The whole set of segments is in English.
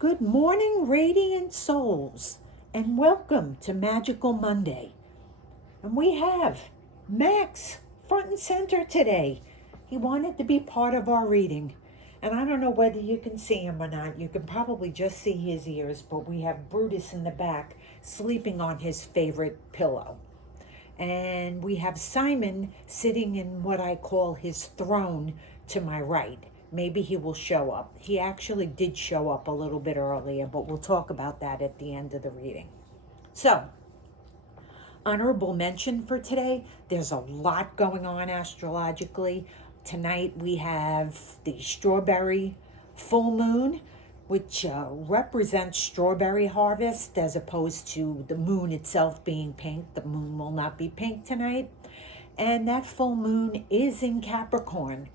Good morning, radiant souls, and welcome to Magical Monday. And we have Max front and center today. He wanted to be part of our reading. And I don't know whether you can see him or not. You can probably just see his ears, but we have Brutus in the back sleeping on his favorite pillow. And we have Simon sitting in what I call his throne to my right. Maybe he will show up. He actually did show up a little bit earlier, but we'll talk about that at the end of the reading. So, honorable mention for today, there's a lot going on astrologically. Tonight we have the strawberry full moon, which represents strawberry harvest as opposed to the moon itself being pink. The moon will not be pink tonight. And that full moon is in Capricorn.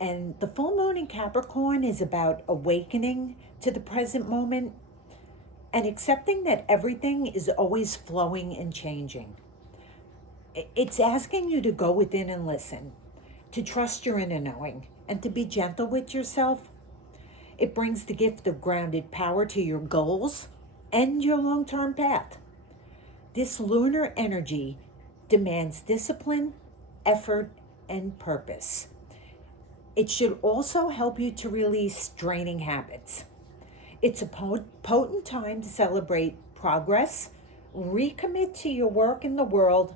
And the full moon in Capricorn is about awakening to the present moment and accepting that everything is always flowing and changing. It's asking you to go within and listen, to trust your inner knowing, and to be gentle with yourself. It brings the gift of grounded power to your goals and your long-term path. This lunar energy demands discipline, effort, and purpose. It should also help you to release draining habits. It's a potent time to celebrate progress, recommit to your work in the world,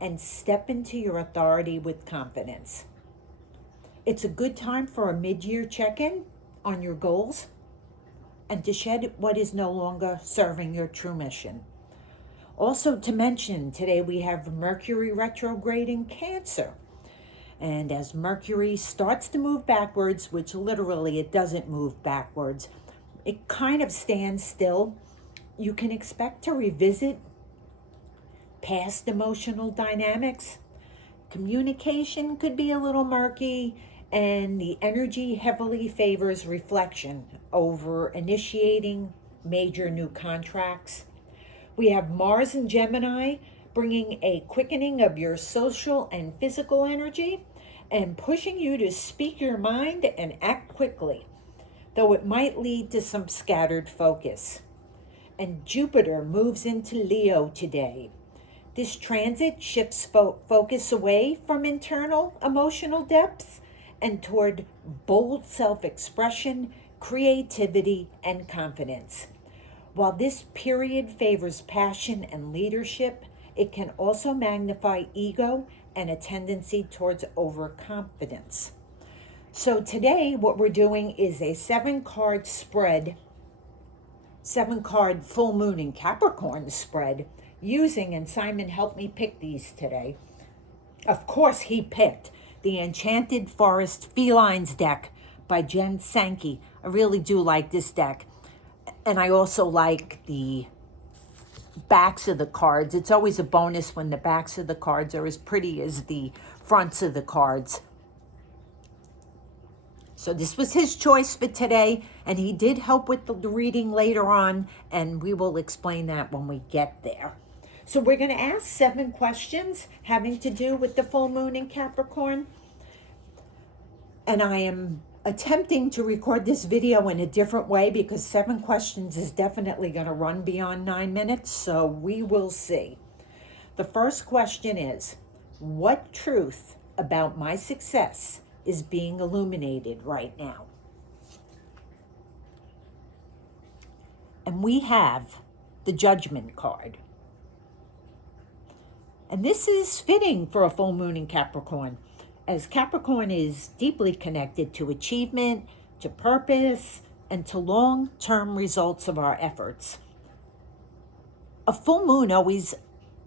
and step into your authority with confidence. It's a good time for a mid-year check-in on your goals and to shed what is no longer serving your true mission. Also to mention, today we have Mercury retrograde in Cancer. And as Mercury starts to move backwards, which literally it doesn't move backwards, it kind of stands still, you can expect to revisit past emotional dynamics. Communication could be a little murky, and the energy heavily favors reflection over initiating major new contracts. We have Mars in Gemini bringing a quickening of your social and physical energy and pushing you to speak your mind and act quickly, though it might lead to some scattered focus. And Jupiter moves into Leo today. This transit shifts focus away from internal emotional depths and toward bold self-expression, creativity, and confidence. While this period favors passion and leadership, it can also magnify ego and a tendency towards overconfidence. So today what we're doing is a 7-card spread, 7-card full moon in Capricorn spread, using, and Simon helped me pick these today. Of course he picked the Enchanted Forest Felines deck by Jen Sankey. I really do like this deck. And I also like the backs of the cards. It's always a bonus when the backs of the cards are as pretty as the fronts of the cards. So this was his choice for today, and he did help with the reading later on, and we will explain that when we get there. So we're going to ask 7 questions having to do with the full moon in Capricorn. And I am attempting to record this video in a different way because 7 questions is definitely going to run beyond 9 minutes, so we will see. The first question is, what truth about my success is being illuminated right now? And we have the Judgment card. And this is fitting for a full moon in Capricorn, as Capricorn is deeply connected to achievement, to purpose, and to long-term results of our efforts. A full moon always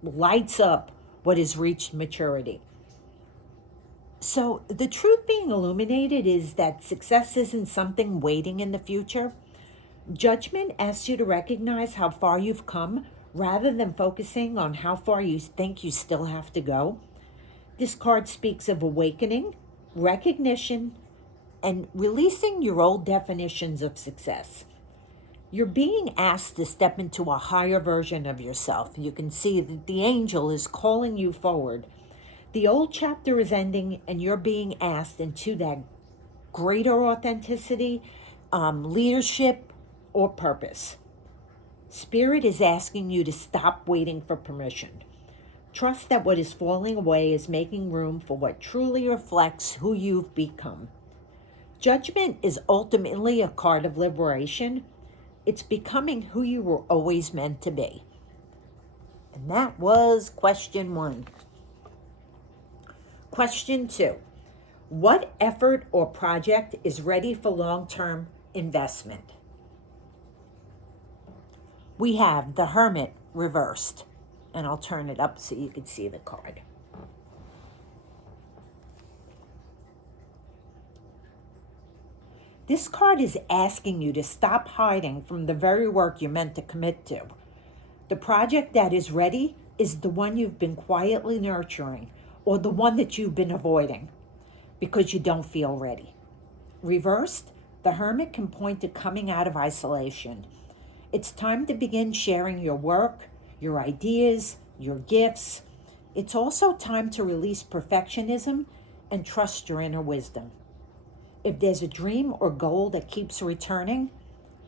lights up what has reached maturity. So the truth being illuminated is that success isn't something waiting in the future. Judgment asks you to recognize how far you've come rather than focusing on how far you think you still have to go. This card speaks of awakening, recognition, and releasing your old definitions of success. You're being asked to step into a higher version of yourself. You can see that the angel is calling you forward. The old chapter is ending, and you're being asked into that greater authenticity, leadership, or purpose. Spirit is asking you to stop waiting for permission. Trust that what is falling away is making room for what truly reflects who you've become. Judgment is ultimately a card of liberation. It's becoming who you were always meant to be. And that was question 1. Question 2. What effort or project is ready for long-term investment? We have the Hermit reversed. And I'll turn it up so you can see the card. This card is asking you to stop hiding from the very work you're meant to commit to. The project that is ready is the one you've been quietly nurturing, or the one that you've been avoiding because you don't feel ready. Reversed, the Hermit can point to coming out of isolation. It's time to begin sharing your work, your ideas, your gifts. It's also time to release perfectionism and trust your inner wisdom. If there's a dream or goal that keeps returning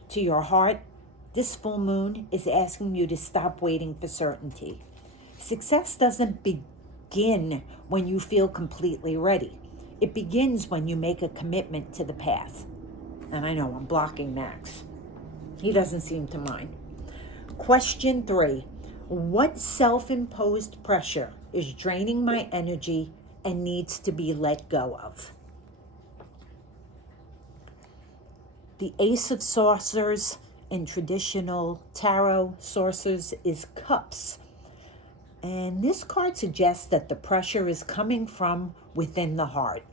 to your heart, this full moon is asking you to stop waiting for certainty. Success doesn't begin when you feel completely ready. It begins when you make a commitment to the path. And I know I'm blocking Max. He doesn't seem to mind. Question 3. What self-imposed pressure is draining my energy and needs to be let go of? The Ace of Saucers in traditional tarot sources is Cups. And this card suggests that the pressure is coming from within the heart.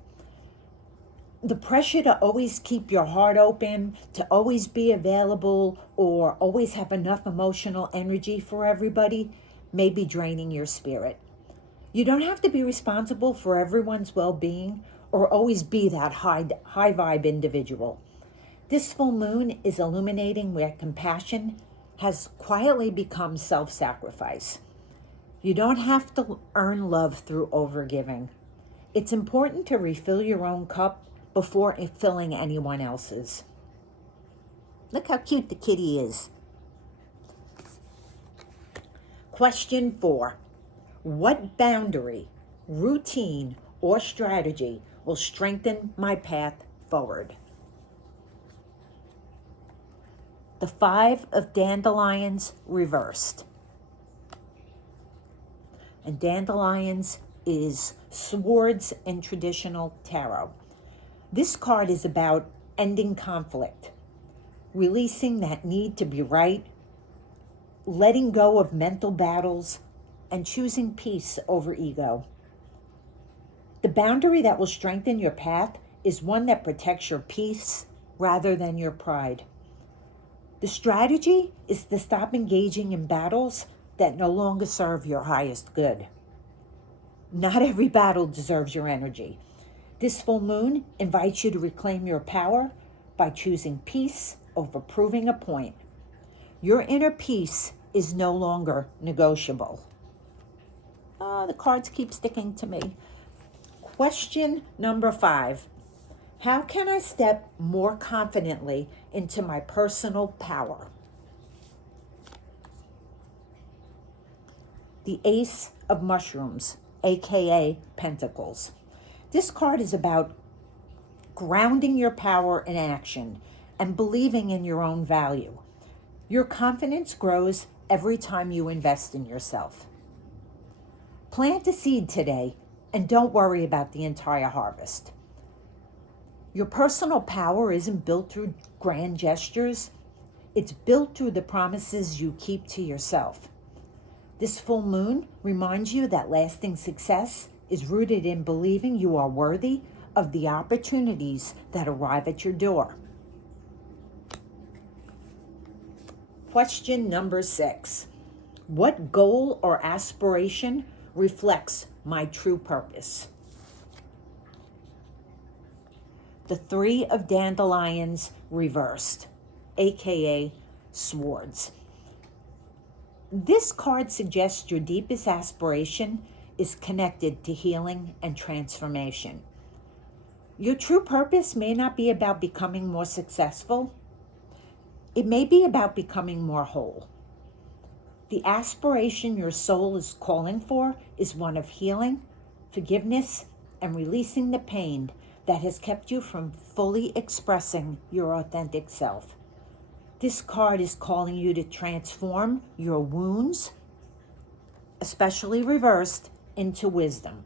The pressure to always keep your heart open, to always be available, or always have enough emotional energy for everybody may be draining your spirit. You don't have to be responsible for everyone's well-being or always be that high vibe individual. This full moon is illuminating where compassion has quietly become self-sacrifice. You don't have to earn love through overgiving. It's important to refill your own cup before filling anyone else's. Look how cute the kitty is. Question 4. What boundary, routine, or strategy will strengthen my path forward? The 5 of Dandelions reversed. And Dandelions is swords in traditional tarot. This card is about ending conflict, releasing that need to be right, letting go of mental battles, and choosing peace over ego. The boundary that will strengthen your path is one that protects your peace rather than your pride. The strategy is to stop engaging in battles that no longer serve your highest good. Not every battle deserves your energy. This full moon invites you to reclaim your power by choosing peace over proving a point. Your inner peace is no longer negotiable. The cards keep sticking to me. Question number 5. How can I step more confidently into my personal power? The Ace of Mushrooms, aka Pentacles. This card is about grounding your power in action and believing in your own value. Your confidence grows every time you invest in yourself. Plant a seed today and don't worry about the entire harvest. Your personal power isn't built through grand gestures. It's built through the promises you keep to yourself. This full moon reminds you that lasting success is rooted in believing you are worthy of the opportunities that arrive at your door. Question number 6. What goal or aspiration reflects my true purpose? The 3 of Dandelions reversed, aka Swords. This card suggests your deepest aspiration is connected to healing and transformation. Your true purpose may not be about becoming more successful. It may be about becoming more whole. The aspiration your soul is calling for is one of healing, forgiveness, and releasing the pain that has kept you from fully expressing your authentic self. This card is calling you to transform your wounds, especially reversed, into wisdom.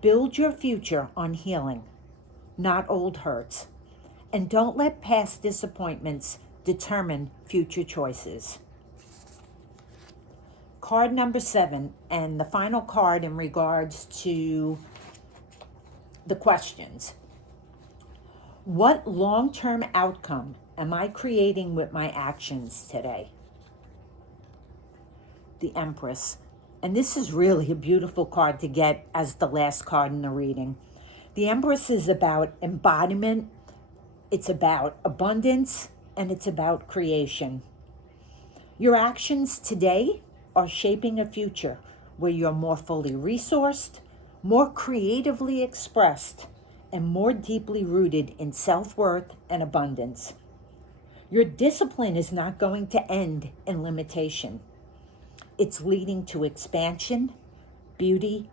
Build your future on healing, not old hurts. And don't let past disappointments determine future choices. Card number 7, and the final card in regards to the questions. What long-term outcome am I creating with my actions today? The Empress. And this is really a beautiful card to get as the last card in the reading. The Empress is about embodiment, it's about abundance, and it's about creation. Your actions today are shaping a future where you're more fully resourced, more creatively expressed, and more deeply rooted in self-worth and abundance. Your discipline is not going to end in limitation. It's leading to expansion, beauty,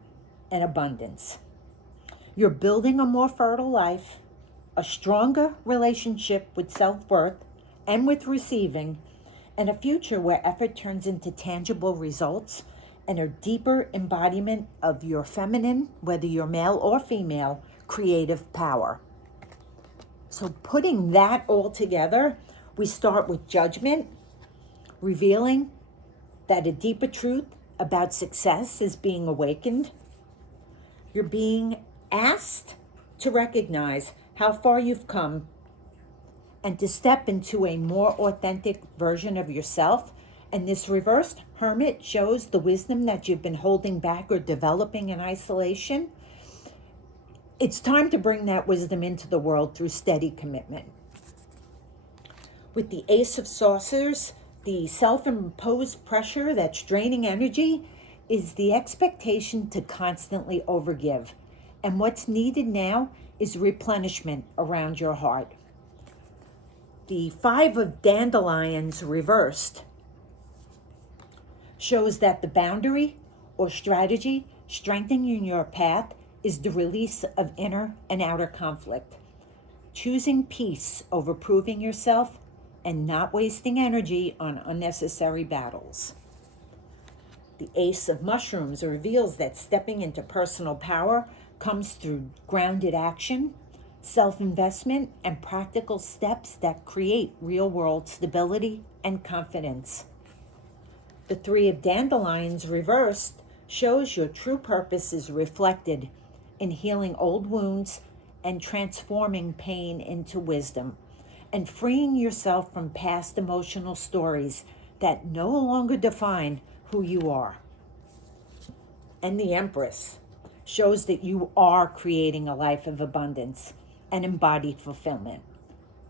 and abundance. You're building a more fertile life, a stronger relationship with self-worth and with receiving, and a future where effort turns into tangible results and a deeper embodiment of your feminine, whether you're male or female, creative power. So putting that all together, we start with Judgment, revealing that a deeper truth about success is being awakened. You're being asked to recognize how far you've come and to step into a more authentic version of yourself. And this reversed Hermit shows the wisdom that you've been holding back or developing in isolation. It's time to bring that wisdom into the world through steady commitment. With the Ace of Saucers, the self-imposed pressure that's draining energy is the expectation to constantly overgive. And what's needed now is replenishment around your heart. The Five of Dandelions reversed shows that the boundary or strategy strengthening your path is the release of inner and outer conflict. Choosing peace over proving yourself and not wasting energy on unnecessary battles. The Ace of Mushrooms reveals that stepping into personal power comes through grounded action, self-investment, and practical steps that create real-world stability and confidence. The Three of Dandelions reversed shows your true purpose is reflected in healing old wounds and transforming pain into wisdom, and freeing yourself from past emotional stories that no longer define who you are. And the Empress shows that you are creating a life of abundance and embodied fulfillment.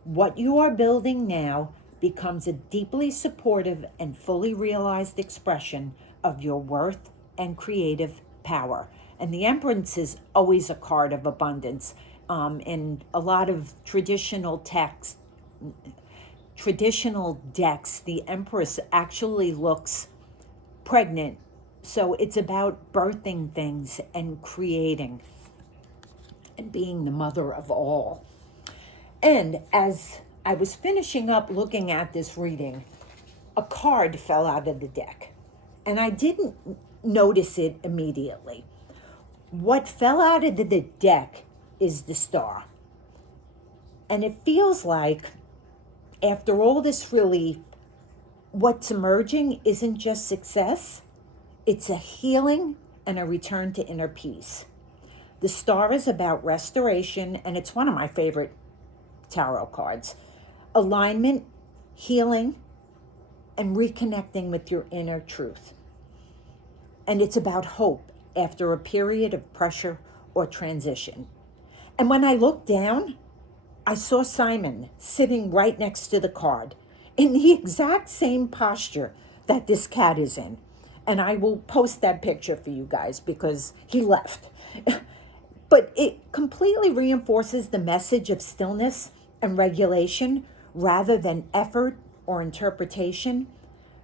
What you are building now becomes a deeply supportive and fully realized expression of your worth and creative power. And the Empress is always a card of abundance. In a lot of traditional decks, the Empress actually looks pregnant. So it's about birthing things and creating and being the mother of all. And as I was finishing up looking at this reading, a card fell out of the deck. And I didn't notice it immediately. What fell out of the deck is the Star. And it feels like after all this relief, what's emerging isn't just success, it's a healing and a return to inner peace. The Star is about restoration, and it's one of my favorite tarot cards. Alignment, healing, and reconnecting with your inner truth. And it's about hope after a period of pressure or transition. And when I looked down, I saw Simon sitting right next to the card in the exact same posture that this cat is in. And I will post that picture for you guys because he left. But it completely reinforces the message of stillness and regulation, rather than effort or interpretation.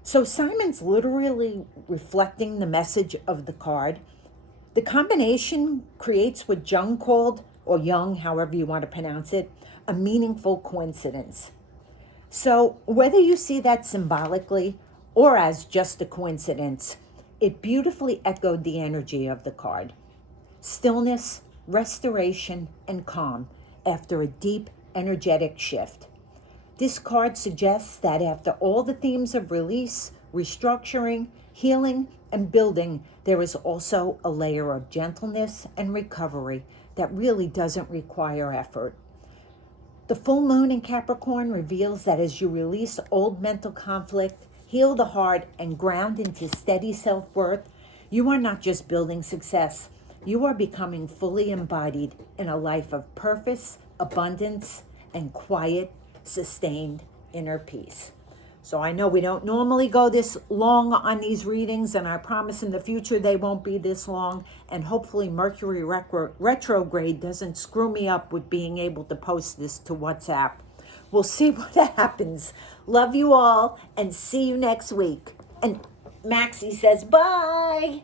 So Simon's literally reflecting the message of the card. The combination creates what Jung called, or Jung, however you want to pronounce it, a meaningful coincidence. So whether you see that symbolically or as just a coincidence, it beautifully echoed the energy of the card. Stillness, restoration, and calm after a deep energetic shift. This card suggests that after all the themes of release, restructuring, healing, and building, there is also a layer of gentleness and recovery that really doesn't require effort. The full moon in Capricorn reveals that as you release old mental conflict, heal the heart, and ground into steady self-worth, you are not just building success. You are becoming fully embodied in a life of purpose, abundance, and quiet, sustained inner peace. So I know we don't normally go this long on these readings, and I promise in the future they won't be this long, and hopefully Mercury retrograde doesn't screw me up with being able to post this to WhatsApp. We'll see what happens. Love you all, and see you next week. And Maxie says bye.